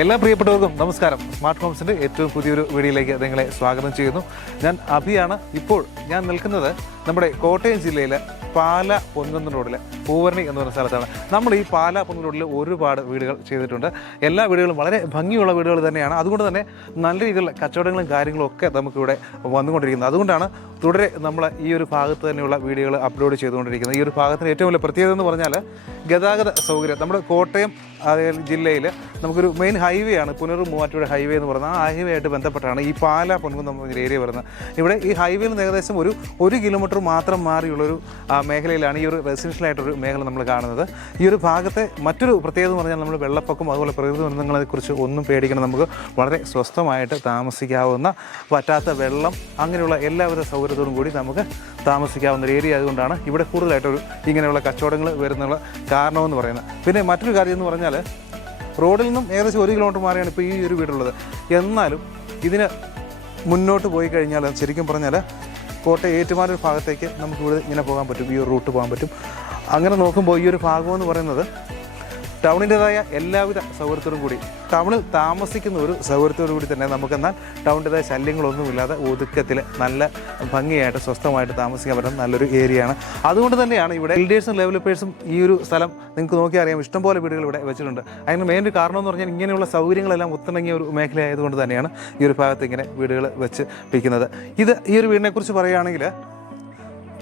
എല്ലാ പ്രിയപ്പെട്ടവർക്കും നമസ്കാരം. സ്മാർട്ട് ഹോംസിൻ്റെ ഏറ്റവും പുതിയൊരു വീഡിയോയിലേക്ക് നിങ്ങളെ സ്വാഗതം ചെയ്യുന്നു. ഞാൻ അഭിയാണ്. ഇപ്പോൾ ഞാൻ നിൽക്കുന്നത് നമ്മുടെ കോട്ടയം ജില്ലയിലെ പാല പൊൻകുന്നം റോഡിലെ പൂവരണി എന്ന് പറയുന്ന സ്ഥലത്താണ്. നമ്മൾ ഈ പാല പൊൻകുന്നം റോഡിൽ ഒരുപാട് വീടുകൾ ചെയ്തിട്ടുണ്ട്. എല്ലാ വീടുകളും വളരെ ഭംഗിയുള്ള വീടുകൾ തന്നെയാണ്. അതുകൊണ്ട് തന്നെ നല്ല രീതിയിലുള്ള കച്ചവടങ്ങളും കാര്യങ്ങളും ഒക്കെ നമുക്കിവിടെ വന്നുകൊണ്ടിരിക്കുന്നത്. അതുകൊണ്ടാണ് തുടരെ നമ്മൾ ഈ ഒരു ഭാഗത്ത് തന്നെയുള്ള വീഡിയോകൾ അപ്ലോഡ് ചെയ്തുകൊണ്ടിരിക്കുന്നത്. ഈ ഒരു ഭാഗത്തിന് ഏറ്റവും വലിയ പ്രത്യേകത എന്ന് പറഞ്ഞാൽ ഗതാഗത സൗകര്യം. നമ്മുടെ കോട്ടയം ജില്ലയിൽ നമുക്കൊരു മെയിൻ ഹൈവേ ആണ്, പുനർ മൂവാറ്റുപുഴ ഹൈവേ എന്ന് പറയുന്നത്. ആ ഹൈവേ ആയിട്ട് ബന്ധപ്പെട്ടാണ് ഈ പാല പൊൻകുന്നം ഏരിയ വരുന്നത്. ഇവിടെ ഈ ഹൈവേയിൽ നിന്ന് ഏകദേശം ഒരു കിലോമീറ്റർ മാത്രം മാറിയുള്ളൊരു മേഖലയിലാണ് ഈ ഒരു റെസിഡൻഷ്യലായിട്ടൊരു മേഖല നമ്മൾ കാണുന്നത്. ഈ ഒരു ഭാഗത്തെ മറ്റൊരു പ്രത്യേകത എന്ന് പറഞ്ഞാൽ നമ്മൾ വെള്ളപ്പൊക്കം അതുപോലെ പ്രകൃതി ദുരന്തങ്ങളെക്കുറിച്ച് ഒന്നും പേടിക്കണം. നമുക്ക് വളരെ സ്വസ്ഥമായിട്ട് താമസിക്കാവുന്ന, പറ്റാത്ത വെള്ളം അങ്ങനെയുള്ള എല്ലാവിധ സൗകര്യത്തോടും കൂടി നമുക്ക് താമസിക്കാവുന്ന ഒരു ഏരിയ ആയതുകൊണ്ടാണ് ഇവിടെ കൂടുതലായിട്ടൊരു ഇങ്ങനെയുള്ള കച്ചവടങ്ങൾ വരുന്നുള്ള കാരണമെന്ന് പറയുന്നത്. പിന്നെ മറ്റൊരു കാര്യം എന്ന് പറഞ്ഞാൽ റോഡിൽ നിന്നും ഏകദേശം 1 കിലോമീറ്റർ മാറിയാണ് ഇപ്പോൾ ഈ ഒരു വീടുള്ളത്. എന്നാലും ഇതിന് മുന്നോട്ട് പോയി കഴിഞ്ഞാൽ ശരിക്കും പറഞ്ഞാൽ കോട്ടയം ഏറ്റുമാനൂർ ഭാഗത്തേക്ക് നമുക്കിവിടെ ഇങ്ങനെ പോകാൻ പറ്റും, ഈ ഒരു റൂട്ട് പോകാൻ പറ്റും. അങ്ങനെ നോക്കുമ്പോൾ ഈ ഒരു ഭാഗമെന്ന് പറയുന്നത് ടൗണിൻ്റെതായ എല്ലാവിധ സൗകര്യത്തോടും കൂടി, ടൗണിൽ താമസിക്കുന്ന ഒരു സൗകര്യത്തോടു കൂടി തന്നെ നമുക്കെന്നാൽ ടൗണിൻ്റെതായ ശല്യങ്ങളൊന്നുമില്ലാതെ ഒതുക്കത്തിൽ നല്ല ഭംഗിയായിട്ട് സ്വസ്ഥമായിട്ട് താമസിക്കാൻ പറ്റുന്ന നല്ലൊരു ഏരിയയാണ്. അതുകൊണ്ട് തന്നെയാണ് ഇവിടെ ബിൽഡേഴ്സും ഡെവലപ്പേഴ്സും ഈ ഒരു സ്ഥലം നിങ്ങൾക്ക് നോക്കിയാൽ അറിയാം ഇഷ്ടംപോലെ വീടുകൾ ഇവിടെ വെച്ചിട്ടുണ്ട്. അതിന് മെയിൻ ഒരു കാരണം എന്ന് പറഞ്ഞാൽ ഇങ്ങനെയുള്ള സൗകര്യങ്ങളെല്ലാം ഒത്തിണങ്ങിയ ഒരു മേഖലയായതുകൊണ്ട് തന്നെയാണ് ഈ ഒരു ഭാഗത്ത് ഇങ്ങനെ വീടുകൾ വെച്ച് വയ്ക്കുന്നത്. ഈ ഒരു വീടിനെക്കുറിച്ച് പറയുകയാണെങ്കിൽ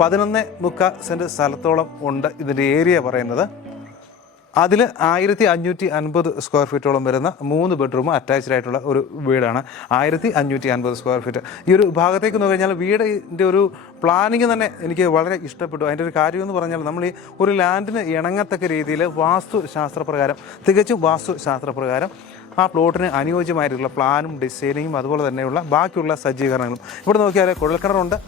11.25 സെൻറ്റ് സ്ഥലത്തോളം ഉണ്ട് ഇതിൻ്റെ ഏരിയ പറയുന്നത്. അതിൽ 1550 സ്ക്വയർ ഫീറ്റോളം വരുന്ന 3 ബെഡ്റൂം അറ്റാച്ച്ഡ് ആയിട്ടുള്ള ഒരു വീടാണ്. 1550 സ്ക്വയർ ഫീറ്റ്. ഈ ഒരു ഭാഗത്തേക്ക് നോക്കി കഴിഞ്ഞാൽ വീടിൻ്റെ ഒരു പ്ലാനിങ് തന്നെ എനിക്ക് വളരെ ഇഷ്ടപ്പെട്ടു. അതിൻ്റെ ഒരു കാര്യം എന്ന് പറഞ്ഞാൽ നമ്മൾ ഈ ഒരു ലാൻഡിന് ഇണങ്ങത്തക്ക രീതിയിൽ വാസ്തുശാസ്ത്രപ്രകാരം, തികച്ചും വാസ്തുശാസ്ത്രപ്രകാരം ആ പ്ലോട്ടിന് അനുയോജ്യമായിട്ടുള്ള പ്ലാനും ഡിസൈനിങ്ങും അതുപോലെ തന്നെയുള്ള ബാക്കിയുള്ള സജ്ജീകരണങ്ങളും. ഇവിടെ നോക്കിയാൽ കുഴൽക്കിണറുണ്ട്,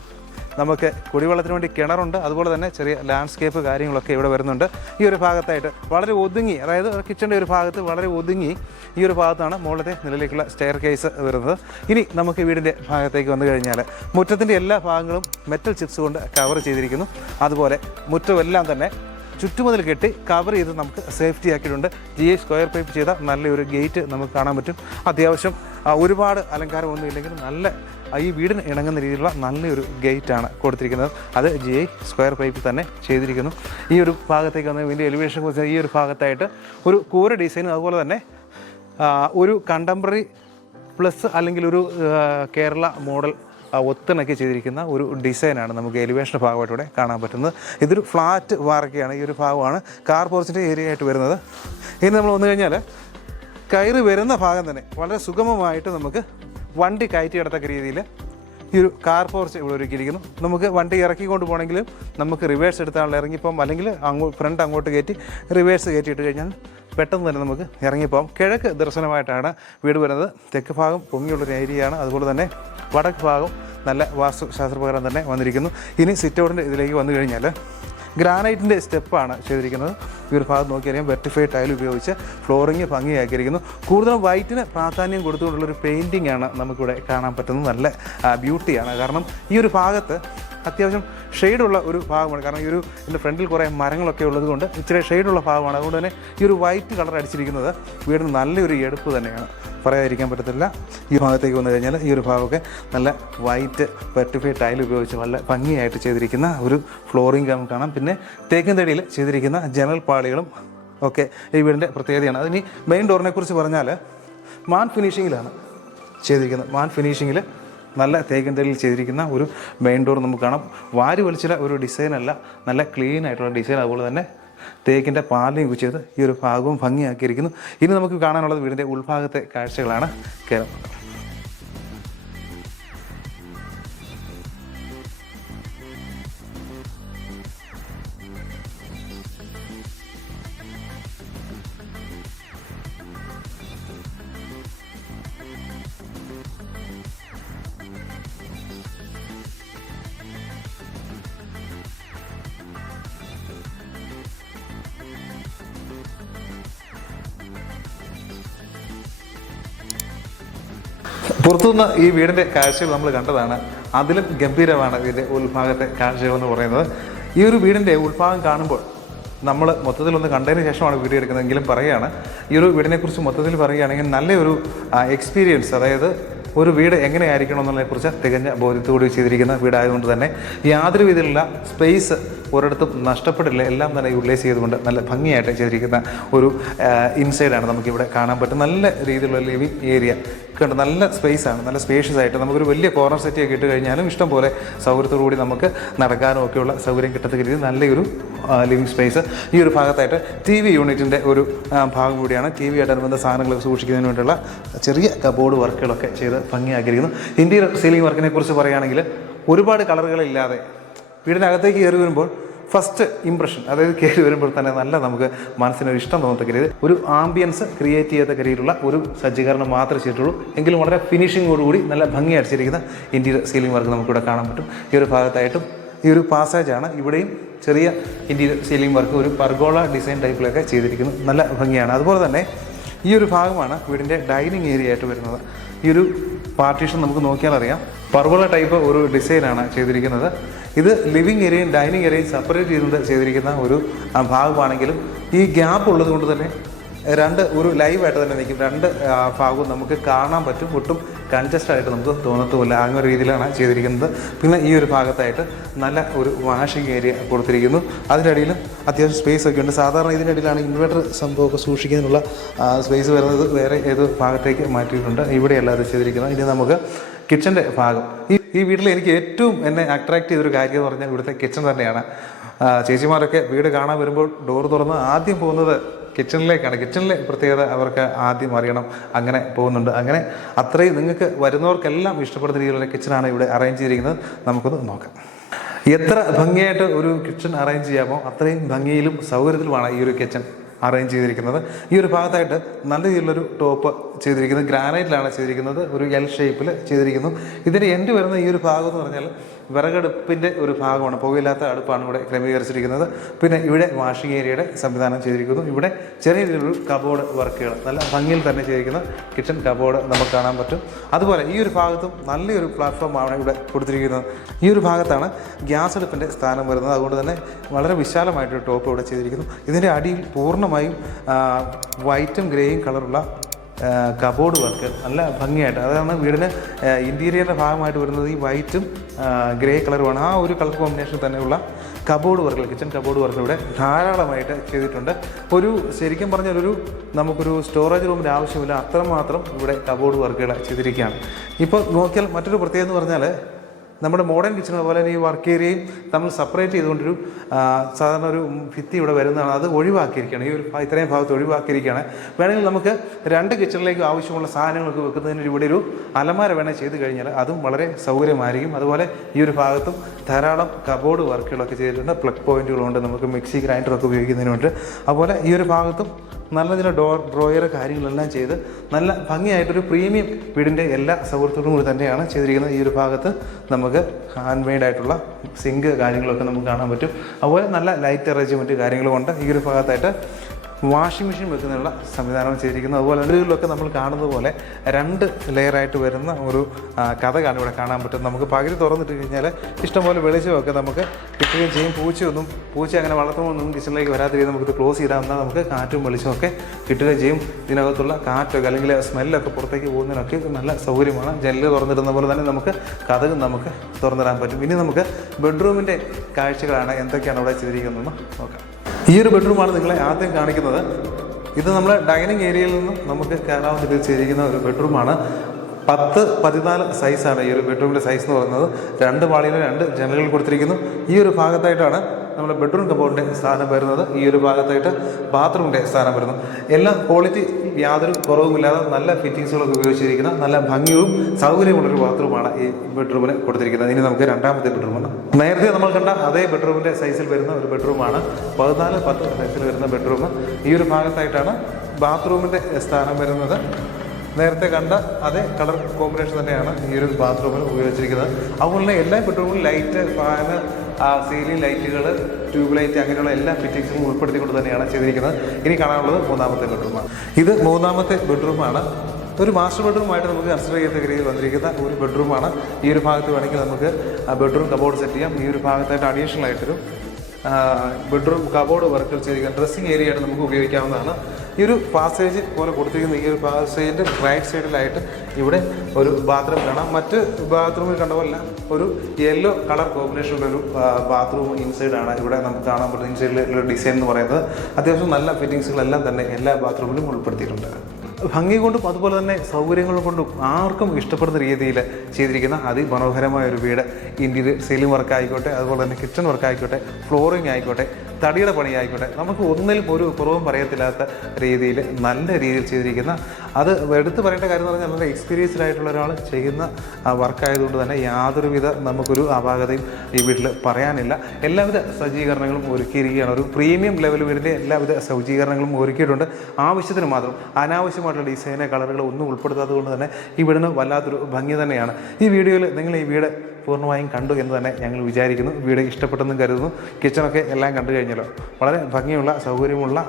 നമുക്ക് കുടിവെള്ളത്തിന് വേണ്ടി കിണറുണ്ട്, അതുപോലെ തന്നെ ചെറിയ ലാൻഡ്സ്കേപ്പ് കാര്യങ്ങളൊക്കെ ഇവിടെ വരുന്നുണ്ട്. ഈ ഒരു ഭാഗത്തായിട്ട് വളരെ ഒതുങ്ങി, അതായത് കിച്ചണിൻ്റെ ഒരു ഭാഗത്ത് വളരെ ഒതുങ്ങി ഈ ഒരു ഭാഗത്താണ് മുകളിലത്തെ നിലയിലേക്കുള്ള സ്റ്റെയർ കേസ് വരുന്നത്. ഇനി നമുക്ക് വീടിൻ്റെ ഭാഗത്തേക്ക് വന്നു കഴിഞ്ഞാൽ മുറ്റത്തിൻ്റെ എല്ലാ ഭാഗങ്ങളും മെറ്റൽ ചിപ്സ് കൊണ്ട് കവർ ചെയ്തിരിക്കുന്നു. അതുപോലെ മുറ്റമെല്ലാം തന്നെ ചുറ്റുമതിൽ കെട്ടി കവർ ചെയ്ത് നമുക്ക് സേഫ്റ്റി ആക്കിയിട്ടുണ്ട്. GI സ്ക്വയർ പൈപ്പ് ചെയ്ത നല്ലൊരു ഗേറ്റ് നമുക്ക് കാണാൻ പറ്റും. അത്യാവശ്യം ഒരുപാട് അലങ്കാരമൊന്നും ഇല്ലെങ്കിൽ നല്ല ഈ വീടിന് ഇണങ്ങുന്ന രീതിയിലുള്ള നല്ലൊരു ഗേറ്റാണ് കൊടുത്തിരിക്കുന്നത്. അത് GI സ്ക്വയർ പൈപ്പിൽ തന്നെ ചെയ്തിരിക്കുന്നു. ഈ ഒരു ഭാഗത്തേക്ക് വന്ന് ഇതിൻ്റെ എലിവേഷൻ കുറിച്ച് ഈ ഒരു ഭാഗത്തായിട്ട് ഒരു കൂര ഡിസൈനും അതുപോലെ തന്നെ ഒരു കണ്ടംപററി പ്ലസ് അല്ലെങ്കിൽ ഒരു കേരള മോഡൽ ഒത്തിണക്കി ചെയ്തിരിക്കുന്ന ഒരു ഡിസൈനാണ് നമുക്ക് എലിവേഷൻ ഭാഗമായിട്ടൂടെ കാണാൻ പറ്റുന്നത്. ഇതൊരു ഫ്ലാറ്റ് വാർക്കയാണ്. ഈ ഒരു ഭാഗമാണ് കാർ പോർച്ചിൻ്റെ ഏരിയ ആയിട്ട് വരുന്നത്. ഇനി നമ്മൾ വന്നു കഴിഞ്ഞാൽ കയറി വരുന്ന ഭാഗം തന്നെ വളരെ സുഗമമായിട്ട് നമുക്ക് വണ്ടി കയറ്റി കിടത്തക്ക രീതിയിൽ ഈ ഒരു കാർ പോർച്ച് ഇവിടെ ഒരുക്കിയിരിക്കുന്നു. നമുക്ക് വണ്ടി ഇറക്കിക്കൊണ്ട് പോകണമെങ്കിലും നമുക്ക് റിവേഴ്സ് എടുത്താണല്ലോ ഇറങ്ങിപ്പോകാം, അല്ലെങ്കിൽ ഫ്രണ്ട് അങ്ങോട്ട് കയറ്റി റിവേഴ്സ് കയറ്റിയിട്ട് കഴിഞ്ഞാൽ പെട്ടെന്ന് തന്നെ നമുക്ക് ഇറങ്ങിപ്പോകാം. കിഴക്ക് ദർശനമായിട്ടാണ് വീട് വരുന്നത്. തെക്ക് ഭാഗം പൊങ്ങിയുള്ളൊരു ഏരിയയാണ്. അതുപോലെ തന്നെ വടക്ക് ഭാഗം നല്ല വാസ്തുശാസ്ത്രപ്രകാരം തന്നെ വന്നിരിക്കുന്നു. ഇനി സിറ്റ് ഔട്ടിൻ്റെ ഇതിലേക്ക് വന്നു കഴിഞ്ഞാൽ ഗ്രാനൈറ്റിൻ്റെ സ്റ്റെപ്പാണ് ചെയ്തിരിക്കുന്നത്. ഈ ഒരു ഭാഗത്ത് നോക്കിയറിയാം വെർട്ടിഫൈഡ് ടൈൽ ഉപയോഗിച്ച് ഫ്ലോറിങ് ഭംഗിയാക്കിയിരിക്കുന്നു. കൂടുതലും വൈറ്റിന് പ്രാധാന്യം കൊടുത്തുകൊണ്ടുള്ളൊരു പെയിൻറ്റിംഗ് ആണ് നമുക്കിവിടെ കാണാൻ പറ്റുന്നത്. നല്ല ബ്യൂട്ടിയാണ്. കാരണം ഈ ഒരു ഭാഗത്ത് അത്യാവശ്യം ഷെയ്ഡുള്ള ഒരു ഭാഗമാണ്. കാരണം ഈ ഒരു ഇതിൻ്റെ ഫ്രണ്ടിൽ കുറേ മരങ്ങളൊക്കെ ഉള്ളത് കൊണ്ട് ഇച്ചിരി ഷെയ്ഡുള്ള ഭാഗമാണ്. അതുകൊണ്ട് തന്നെ ഈ ഒരു വൈറ്റ് കളർ അടിച്ചിരിക്കുന്നത് വീടിന് നല്ലൊരു എടുപ്പ് തന്നെയാണ്, പറയാതിരിക്കാൻ പറ്റത്തില്ല. ഈ ഭാഗത്തേക്ക് വന്നു കഴിഞ്ഞാൽ ഈ ഒരു ഭാഗമൊക്കെ നല്ല വൈറ്റ് വെർട്ടിഫൈഡ് ടൈൽ ഉപയോഗിച്ച് നല്ല ഭംഗിയായിട്ട് ചെയ്തിരിക്കുന്ന ഒരു ഫ്ലോറിംഗ് നമുക്ക് കാണാം. പിന്നെ തേക്കിൻ തടിയിൽ ചെയ്തിരിക്കുന്ന ജനൽ പാളികളും ഒക്കെ ഈ വീടിൻ്റെ പ്രത്യേകതയാണ്. അതിന് മെയിൻ ഡോറിനെ കുറിച്ച് പറഞ്ഞാൽ മാൻ ഫിനിഷിങ്ങിലാണ് ചെയ്തിരിക്കുന്നത്. മാൻ ഫിനിഷിങ്ങിൽ നല്ല തേക്കിൻ തടിയിൽ ചെയ്തിരിക്കുന്ന ഒരു മെയിൻ ഡോർ നമുക്ക് കാണാം. വാരി വലിച്ചില ഒരു ഡിസൈനല്ല, നല്ല ക്ലീൻ ആയിട്ടുള്ള ഡിസൈൻ. അതുപോലെ തന്നെ തേക്കിൻ്റെ പാലയും ചെയ്ത് ഈ ഒരു ഭാഗവും ഭംഗിയാക്കിയിരിക്കുന്നു. ഇനി നമുക്ക് കാണാനുള്ളത് വീടിൻ്റെ ഉൾഭാഗത്തെ കാഴ്ചകളാണ്. കേരളം പുറത്തുനിന്ന് ഈ വീടിൻ്റെ കാഴ്ചകൾ നമ്മൾ കണ്ടതാണ്. അതിലും ഗംഭീരമാണ് ഇതിൻ്റെ ഉൾഭാഗത്തെ കാഴ്ചകളെന്ന് പറയുന്നത്. ഈ ഒരു വീടിൻ്റെ ഉൾഭാഗം കാണുമ്പോൾ നമ്മൾ മൊത്തത്തിലൊന്ന് കണ്ടതിന് ശേഷമാണ് വീഡിയോ എടുക്കുന്നതെങ്കിലും പറയുകയാണ്, ഈ ഒരു വീടിനെക്കുറിച്ച് മൊത്തത്തിൽ പറയുകയാണെങ്കിൽ നല്ലൊരു എക്സ്പീരിയൻസ്, അതായത് ഒരു വീട് എങ്ങനെയായിരിക്കണം എന്നുള്ളതിനെക്കുറിച്ച് തികഞ്ഞ ബോധ്യത്തോടെ ചെയ്തിരിക്കുന്ന വീടായതുകൊണ്ട് തന്നെ യാതൊരു വിധത്തിലുള്ള സ്പേസ് ഒരിടത്തും നഷ്ടപ്പെടില്ല. എല്ലാം തന്നെ യൂട്ടിലൈസ് ചെയ്തുകൊണ്ട് നല്ല ഭംഗിയായിട്ട് ചെയ്തിരിക്കുന്ന ഒരു ഇൻസൈഡാണ് നമുക്കിവിടെ കാണാൻ പറ്റും. നല്ല രീതിയിലുള്ള ലിവിങ് ഏരിയ കണ്ട് നല്ല സ്പേസാണ്, നല്ല സ്പേഷ്യസ് ആയിട്ട് നമുക്കൊരു വലിയ കോർണർ സെറ്റിയൊക്കെ ഇട്ട് കഴിഞ്ഞാലും ഇഷ്ടം പോലെ സൗകര്യത്തോടുകൂടി നമുക്ക് നടക്കാനും ഒക്കെയുള്ള സൗകര്യം കിട്ടത്തക്ക രീതിയിൽ നല്ലൊരു ലിവിങ് സ്പേസ്. ഈ ഒരു ഭാഗത്തായിട്ട് ടി വി യൂണിറ്റിൻ്റെ ഒരു ഭാഗം കൂടിയാണ്. ടി വി ആയിട്ടനുബന്ധ സാധനങ്ങളൊക്കെ സൂക്ഷിക്കുന്നതിന് വേണ്ടിയുള്ള ചെറിയ കബോർഡ് വർക്കുകളൊക്കെ ചെയ്ത് ഭംഗിയാക്കിയിരിക്കുന്നു. ഇൻറ്റീരിയർ സീലിംഗ് വർക്കിനെ കുറിച്ച് പറയുകയാണെങ്കിൽ ഒരുപാട് കളറുകളില്ലാതെ വീടിനകത്തേക്ക് കയറി വരുമ്പോൾ ഫസ്റ്റ് ഇംപ്രഷൻ, അതായത് കയറി വരുമ്പോൾ തന്നെ നല്ല നമുക്ക് മനസ്സിനൊരു ഇഷ്ടം തോന്നത്തക്ക രീതിയിൽ ഒരു ആംബിയൻസ് ക്രിയേറ്റ് ചെയ്യത്തക്ക രീതിയിലുള്ള ഒരു സജ്ജീകരണം മാത്രമേ ചെയ്തിട്ടുള്ളൂ. എങ്കിലും വളരെ ഫിനിഷിങ്ങോടുകൂടി നല്ല ഭംഗി അടിച്ചിരിക്കുന്ന ഇൻറ്റീരിയർ സീലിംഗ് വർക്ക് നമുക്കിവിടെ കാണാൻ പറ്റും. ഈ ഒരു ഭാഗത്തായിട്ടും ഈ ഒരു പാസേജാണ്, ഇവിടെയും ചെറിയ ഇൻറ്റീരിയർ സീലിംഗ് വർക്ക് ഒരു പർഗോള ഡിസൈൻ ടൈപ്പിലൊക്കെ ചെയ്തിരിക്കുന്നു. നല്ല ഭംഗിയാണ്. അതുപോലെ തന്നെ ഈ ഒരു ഭാഗമാണ് വീടിൻ്റെ ഡൈനിങ് ഏരിയ ആയിട്ട് വരുന്നത്. ഈ ഒരു പാർട്ടീഷൻ നമുക്ക് നോക്കിയാൽ അറിയാം, പർഗോള ടൈപ്പ് ഒരു ഡിസൈനാണ് ചെയ്തിരിക്കുന്നത്. ഇത് ലിവിങ് ഏരിയയും ഡൈനിങ് ഏരിയയും സെപ്പറേറ്റ് ചെയ്തുകൊണ്ട് ചെയ്തിരിക്കുന്ന ഒരു ഭാഗമാണെങ്കിലും ഈ ഗ്യാപ്പ് ഉള്ളത് കൊണ്ട് തന്നെ ഒരു ലൈവായിട്ട് തന്നെ നിൽക്കും. രണ്ട് ഭാഗവും നമുക്ക് കാണാൻ പറ്റും. ഒട്ടും കൺജസ്റ്റഡ് ആയിട്ട് നമുക്ക് തോന്നത്തുമില്ല. അങ്ങനെ ഒരു രീതിയിലാണ് ചെയ്തിരിക്കുന്നത്. പിന്നെ ഈ ഒരു ഭാഗത്തായിട്ട് നല്ല ഒരു വാഷിംഗ് ഏരിയ കൊടുത്തിരിക്കുന്നു. അതിൻ്റെ അടിയിലും അത്യാവശ്യം സ്പേസ് ഒക്കെ ഉണ്ട്. സാധാരണ ഇതിൻ്റെ അടിയിലാണ് ഇൻവെർട്ടർ സംഭവമൊക്കെ സൂക്ഷിക്കുന്നതിനുള്ള സ്പേസ് വരുന്നത്. വേറെ ഏത് ഭാഗത്തേക്ക് മാറ്റിയിട്ടുണ്ട്. ഇവിടെയല്ല അത് ചെയ്തിരിക്കുന്നത്. ഇനി നമുക്ക് കിച്ചൻ്റെ ഭാഗം. ഈ വീട്ടിൽ എനിക്ക് ഏറ്റവും എന്നെ അട്രാക്റ്റ് ചെയ്തൊരു കാര്യം എന്ന് പറഞ്ഞാൽ ഇവിടുത്തെ കിച്ചൺ തന്നെയാണ്. ചേച്ചിമാരൊക്കെ വീട് കാണാൻ വരുമ്പോൾ ഡോർ തുറന്ന് ആദ്യം പോകുന്നത് കിച്ചണിലേക്കാണ്. കിച്ചണിലെ പ്രത്യേകത അവർക്ക് ആദ്യം അറിയണം. അങ്ങനെ പോകുന്നുണ്ട്. അങ്ങനെ അത്രയും നിങ്ങൾക്ക് വരുന്നവർക്കെല്ലാം ഇഷ്ടപ്പെടുന്ന രീതിയിലുള്ള കിച്ചണാണ് ഇവിടെ അറേഞ്ച് ചെയ്തിരിക്കുന്നത്. നമുക്കൊന്ന് നോക്കാം. എത്ര ഭംഗിയായിട്ട് ഒരു കിച്ചൺ അറേഞ്ച് ചെയ്യാമോ അത്രയും ഭംഗിയിലും സൗകര്യത്തിലുമാണ് ഈ ഒരു കിച്ചൺ അറേഞ്ച് ചെയ്തിരിക്കുന്നത്. ഈ ഒരു ഭാഗത്തായിട്ട് നല്ല രീതിയിലുള്ളൊരു ടോപ്പ് ചെയ്തിരിക്കുന്നത് ഗ്രാനൈറ്റിലാണ് ചെയ്തിരിക്കുന്നത്. ഒരു എൽ ഷേപ്പിൽ ചെയ്തിരിക്കുന്നു. ഇതിൻ്റെ എൻഡ് വരുന്ന ഈ ഒരു ഭാഗം എന്ന് പറഞ്ഞാൽ വിറകടുപ്പിൻ്റെ ഒരു ഭാഗമാണ്. പുകയില്ലാത്ത അടുപ്പാണ് ഇവിടെ ക്രമീകരിച്ചിരിക്കുന്നത്. പിന്നെ ഇവിടെ വാഷിംഗ് ഏരിയയുടെ സംവിധാനം ചെയ്തിരിക്കുന്നു. ഇവിടെ ചെറിയ രീതിയിലൊരു കബോർഡ് വർക്കുകൾ നല്ല ഭംഗിയിൽ തന്നെ ചെയ്തിരിക്കുന്ന കിച്ചൺ കബോർഡ് നമുക്ക് കാണാൻ പറ്റും. അതുപോലെ ഈ ഒരു ഭാഗത്തും നല്ലൊരു പ്ലാറ്റ്ഫോമാണ് ഇവിടെ കൊടുത്തിരിക്കുന്നത്. ഈ ഒരു ഭാഗത്താണ് ഗ്യാസ് അടുപ്പിൻ്റെ സ്ഥാനം വരുന്നത്. അതുകൊണ്ട് തന്നെ വളരെ വിശാലമായിട്ടൊരു ടോപ്പ് ഇവിടെ ചെയ്തിരിക്കുന്നു. ഇതിൻ്റെ അടിയിൽ പൂർണ്ണമായും വൈറ്റും ഗ്രേയും കളറുള്ള കബോർഡ് വർക്ക് നല്ല ഭംഗിയായിട്ട്, അതാണ് വീടിന് ഇൻറ്റീരിയറിൻ്റെ ഭാഗമായിട്ട് വരുന്നത്. ഈ വൈറ്റും ഗ്രേ കളറുമാണ്. ആ ഒരു കളർ കോമ്പിനേഷൻ തന്നെയുള്ള കബോർഡ് വർക്കുകൾ, കിച്ചൺ കബോർഡ് വർക്കുകൾ ഇവിടെ ധാരാളമായിട്ട് ചെയ്തിട്ടുണ്ട്. ശരിക്കും പറഞ്ഞാൽ നമുക്കൊരു സ്റ്റോറേജ് റൂമിൻ്റെ ആവശ്യമില്ല, അത്രമാത്രം ഇവിടെ കബോർഡ് വർക്കുകൾ ചെയ്തിരിക്കുകയാണ്. ഇപ്പോൾ നോക്കിയാൽ മറ്റൊരു പ്രത്യേകത എന്ന് പറഞ്ഞാൽ നമ്മുടെ മോഡേൺ കിച്ചൺ പോലെ തന്നെ ഈ വർക്ക് ഏരിയയും നമ്മൾ സെപ്പറേറ്റ് ചെയ്തുകൊണ്ടൊരു സാധാരണ ഒരു ഭിത്തി ഇവിടെ വരുന്നതാണ്. അത് ഒഴിവാക്കിയിരിക്കുകയാണ്. ഈ ഒരു ഇത്രയും ഭാഗത്ത് ഒഴിവാക്കിയിരിക്കുകയാണ്. വേണമെങ്കിൽ നമുക്ക് രണ്ട് കിച്ചണിലേക്ക് ആവശ്യമുള്ള സാധനങ്ങളൊക്കെ വെക്കുന്നതിന് ഇവിടെ ഒരു അലമാര വേണേൽ ചെയ്ത് കഴിഞ്ഞാൽ അതും വളരെ സൗകര്യമായിരിക്കും. അതുപോലെ ഈ ഒരു ഭാഗത്തും ധാരാളം കബോർഡ് വർക്കുകളൊക്കെ ചെയ്തിട്ടുണ്ട്. പ്ലഗ് പോയിന്റുകളുണ്ട് നമുക്ക് മിക്സി ഗ്രൈൻഡറൊക്കെ ഉപയോഗിക്കുന്നതിന് വേണ്ടി. അതുപോലെ ഈ ഒരു ഭാഗത്തും നല്ല ഇതിൻ്റെ ഡ്രോയർ കാര്യങ്ങളെല്ലാം ചെയ്ത് നല്ല ഭംഗിയായിട്ടൊരു പ്രീമിയം വീടിൻ്റെ എല്ലാ സൗകര്യത്തോടും കൂടി തന്നെയാണ് ചെയ്തിരിക്കുന്നത്. ഈ ഒരു ഭാഗത്ത് നമുക്ക് ഹാൻഡ് മെയ്ഡായിട്ടുള്ള സിങ്ക് കാര്യങ്ങളൊക്കെ നമുക്ക് കാണാൻ പറ്റും. അതുപോലെ നല്ല ലൈറ്റ് അറേഞ്ച്മെൻറ്റ് കാര്യങ്ങളുമുണ്ട്. ഈ ഒരു ഭാഗത്തായിട്ട് വാഷിംഗ് മെഷീൻ വെക്കുന്നതിനുള്ള സംവിധാനം ചെയ്തിരിക്കുന്നു. അതുപോലെ വീടുകളിലൊക്കെ നമ്മൾ കാണുന്നത് പോലെ രണ്ട് ലെയറായിട്ട് വരുന്ന ഒരു കഥകാണ് ഇവിടെ കാണാൻ പറ്റും. നമുക്ക് പകുതി തുറന്നിട്ട് കഴിഞ്ഞാൽ ഇഷ്ടംപോലെ വെളിച്ചമൊക്കെ നമുക്ക് കിട്ടുകയും ചെയ്യും. പൂച്ച അങ്ങനെ വളർത്തുമ്പോഴൊന്നും കിച്ചണിലേക്ക് വരാത്ത രീതിയിൽ നമുക്കിത് ക്ലോസ് ചെയ്താൽ നമുക്ക് കാറ്റും വെളിച്ചമൊക്കെ കിട്ടുകയും ചെയ്യും. ഇതിനകത്തുള്ള കാറ്റൊക്കെ അല്ലെങ്കിൽ സ്മെല്ലൊക്കെ പുറത്തേക്ക് പോകുന്നതിനൊക്കെ നല്ല സൗകര്യമാണ്. ജനല് തുറന്നിടുന്ന പോലെ തന്നെ നമുക്ക് കഥകും നമുക്ക് തുറന്നിടാൻ പറ്റും. ഇനി നമുക്ക് ബെഡ്റൂമിൻ്റെ കാഴ്ചകളാണ് എന്തൊക്കെയാണ് ഇവിടെ ചെയ്തിരിക്കുന്നതെന്ന് നോക്കാം. ഈ ഒരു ബെഡ്റൂമാണ് നിങ്ങളെ ആദ്യം കാണിക്കുന്നത്. ഇത് നമ്മൾ ഡൈനിങ് ഏരിയയിൽ നിന്നും നമുക്ക് കയറാവുന്ന രീതിയിൽ ചെയ്തിരിക്കുന്ന ഒരു ബെഡ്റൂമാണ്. 10-14 സൈസാണ് ഈ ഒരു ബെഡ്റൂമിൻ്റെ സൈസ് എന്ന് പറയുന്നത്. 2 പാളിയിൽ 2 ജനലുകൾ കൊടുത്തിരിക്കുന്നു. ഈ ഒരു ഭാഗത്തായിട്ടാണ് നമ്മുടെ ബെഡ്റൂം കബോർഡിൻ്റെ സ്ഥാനം വരുന്നത്. ഈ ഒരു ഭാഗത്തായിട്ട് ബാത്റൂമിൻ്റെ സ്ഥാനം വരുന്നു. എല്ലാം ക്വാളിറ്റി യാതൊരു കുറവുമില്ലാതെ നല്ല ഫിറ്റിങ്സുകളൊക്കെ ഉപയോഗിച്ചിരിക്കുന്ന നല്ല ഭംഗിയും സൗകര്യമുള്ളൊരു ബാത്റൂമാണ് ഈ ബെഡ്റൂമിന് കൊടുത്തിരിക്കുന്നത്. ഇനി നമുക്ക് രണ്ടാമത്തെ ബെഡ്റൂമാണ്. നേരത്തെ നമ്മൾ കണ്ട അതേ ബെഡ്റൂമിൻ്റെ സൈസിൽ വരുന്ന ഒരു ബെഡ്റൂമാണ്. 14-10 സൈസിൽ വരുന്ന ബെഡ്റൂം. ഈ ഒരു ഭാഗത്തായിട്ടാണ് ബാത്റൂമിൻ്റെ സ്ഥാനം വരുന്നത്. നേരത്തെ കണ്ട അതേ കളർ കോമ്പിനേഷൻ തന്നെയാണ് ഈ ഒരു ബാത്റൂമിൽ ഉപയോഗിച്ചിരിക്കുന്നത്. അതുപോലെ തന്നെ എല്ലാ ബെഡ്റൂമിലും ലൈറ്റ്, ഫാന്, സീലിംഗ് ലൈറ്റുകൾ, ട്യൂബ് ലൈറ്റ് അങ്ങനെയുള്ള എല്ലാ ഫിറ്റിങ്സും ഉൾപ്പെടുത്തിക്കൊണ്ട് തന്നെയാണ് ചെയ്തിരിക്കുന്നത്. ഇനി കാണാനുള്ളത് മൂന്നാമത്തെ ബെഡ്റൂമാണ്. ഇത് മൂന്നാമത്തെ ബെഡ്റൂമാണ്. ഒരു മാസ്റ്റർ ബെഡ്റൂമായിട്ട് നമുക്ക് കൺസിഡർ ചെയ്യത്തക്ക രീതിയിൽ വന്നിരിക്കുന്ന ഒരു ബെഡ്റൂമാണ്. ഈ ഒരു ഭാഗത്ത് വേണമെങ്കിൽ നമുക്ക് ബെഡ്റൂം കബോർഡ് സെറ്റ് ചെയ്യാം. ഈ ഒരു ഭാഗത്തായിട്ട് അഡീഷണൽ ആയിട്ടൊരു ബെഡ്റൂം കബോർഡ് വർക്കുകൾ ചെയ്തിരിക്കുന്ന ഡ്രസ്സിങ് ഏരിയ ആയിട്ട് നമുക്ക് ഉപയോഗിക്കാവുന്നതാണ്. ഈ ഒരു പാസേജ് പോലെ കൊടുത്തിരിക്കുന്ന ഈ ഒരു പാസേജിൻ്റെ റൈറ്റ് സൈഡിലായിട്ട് ഇവിടെ ഒരു ബാത്റൂം കാണാം. മറ്റ് ബാത്റൂമിൽ കണ്ട പോലെ ഒരു യെല്ലോ കളർ കോമ്പിനേഷനുള്ളൊരു ബാത്റൂം ഇൻസൈഡാണ് ഇവിടെ നമുക്ക് കാണാൻ പറ്റുന്ന ഇൻസൈഡിലുള്ള ഡിസൈൻ എന്ന് പറയുന്നത്. അത്യാവശ്യം നല്ല ഫിറ്റിങ്സുകളെല്ലാം തന്നെ എല്ലാ ബാത്റൂമിലും ഉൾപ്പെടുത്തിയിട്ടുണ്ട്. ഭംഗി കൊണ്ടും അതുപോലെ തന്നെ സൗകര്യങ്ങൾ കൊണ്ടും ആർക്കും ഇഷ്ടപ്പെടുന്ന രീതിയിൽ ചെയ്തിരിക്കുന്ന അതിമനോഹരമായ ഒരു വീട്. ഇൻറ്റീരിയർ സീലിംഗ് വർക്ക് ആയിക്കോട്ടെ, അതുപോലെ തന്നെ കിച്ചൺ വർക്ക് ആയിക്കോട്ടെ, ഫ്ലോറിംഗ് ആയിക്കോട്ടെ, തടിയുടെ പണി ആയിക്കോട്ടെ, നമുക്ക് ഒന്നിലും ഒരു കുറവും പറയത്തില്ലാത്ത രീതിയിൽ നല്ല രീതിയിൽ ചെയ്തിരിക്കുന്ന, അത് എടുത്ത് പറയേണ്ട കാര്യം എന്ന് പറഞ്ഞാൽ നല്ല എക്സ്പീരിയൻസ്ഡ് ആയിട്ടുള്ള ഒരാൾ ചെയ്യുന്ന വർക്കായതുകൊണ്ട് തന്നെ യാതൊരുവിധ നമുക്കൊരു അപാകതയും ഈ വീട്ടിൽ പറയാനില്ല. എല്ലാവിധ സജ്ജീകരണങ്ങളും ഒരുക്കിയിരിക്കുകയാണ്. ഒരു പ്രീമിയം ലെവൽ വീടിൻ്റെ എല്ലാവിധ സജ്ജീകരണങ്ങളും ഒരുക്കിയിട്ടുണ്ട്. ആവശ്യത്തിന് മാത്രം അനാവശ്യമായിട്ടുള്ള ഡിസൈന് കളറുകൾ ഒന്നും ഉൾപ്പെടുത്താത്തത് കൊണ്ട് തന്നെ ഈ വീടിന് വല്ലാത്തൊരു ഭംഗി തന്നെയാണ്. ഈ വീഡിയോയിൽ നിങ്ങൾ ഈ വീട് പൂർണ്ണമായും കണ്ടു എന്ന് തന്നെ ഞങ്ങൾ വിചാരിക്കുന്നു. വീട് ഇഷ്ടപ്പെട്ടെന്നും കരുതുന്നു. കിച്ചണൊക്കെ എല്ലാം കണ്ടു കഴിഞ്ഞല്ലോ. വളരെ ഭംഗിയുള്ള സൗകര്യമുള്ള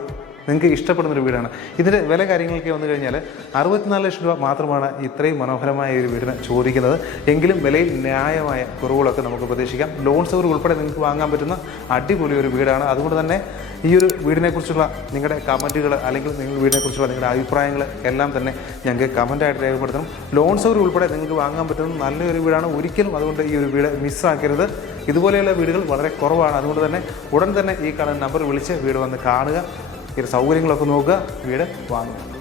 നിങ്ങൾക്ക് ഇഷ്ടപ്പെടുന്നൊരു വീടാണ്. ഇതിൻ്റെ വില കാര്യങ്ങളൊക്കെ വന്നു കഴിഞ്ഞാൽ 64 ലക്ഷം രൂപ മാത്രമാണ് ഇത്രയും മനോഹരമായ ഒരു വീടിന് ചോദിക്കുന്നത്. എങ്കിലും വിലയിൽ ന്യായമായ കുറവുകളൊക്കെ നമുക്ക് പ്രതീക്ഷിക്കാം. ലോൺ സൗകര്യം ഉൾപ്പെടെ നിങ്ങൾക്ക് വാങ്ങാൻ പറ്റുന്ന അടിപൊളി ഒരു വീടാണ്. അതുകൊണ്ട് തന്നെ ഈ ഒരു വീടിനെക്കുറിച്ചുള്ള നിങ്ങളുടെ കമൻറ്റുകൾ അല്ലെങ്കിൽ നിങ്ങൾ വീടിനെക്കുറിച്ചുള്ള നിങ്ങളുടെ അഭിപ്രായങ്ങൾ എല്ലാം തന്നെ ഞങ്ങൾക്ക് കമൻറ്റായിട്ട് രേഖപ്പെടുത്തണം. ലോൺ സൗകര്യം ഉൾപ്പെടെ നിങ്ങൾക്ക് വാങ്ങാൻ പറ്റുന്ന നല്ലൊരു വീടാണ്. ഒരിക്കലും അതുകൊണ്ട് ഈ ഒരു വീട് മിസ്സാക്കരുത്. ഇതുപോലെയുള്ള വീടുകൾ വളരെ കുറവാണ്. അതുകൊണ്ട് തന്നെ ഉടൻ തന്നെ ഈ കാണുന്ന നമ്പർ വിളിച്ച് വീട് വന്ന് കാണുക, ഈ സൗകര്യങ്ങളൊക്കെ നോക്കുക, വീട് വാങ്ങുക.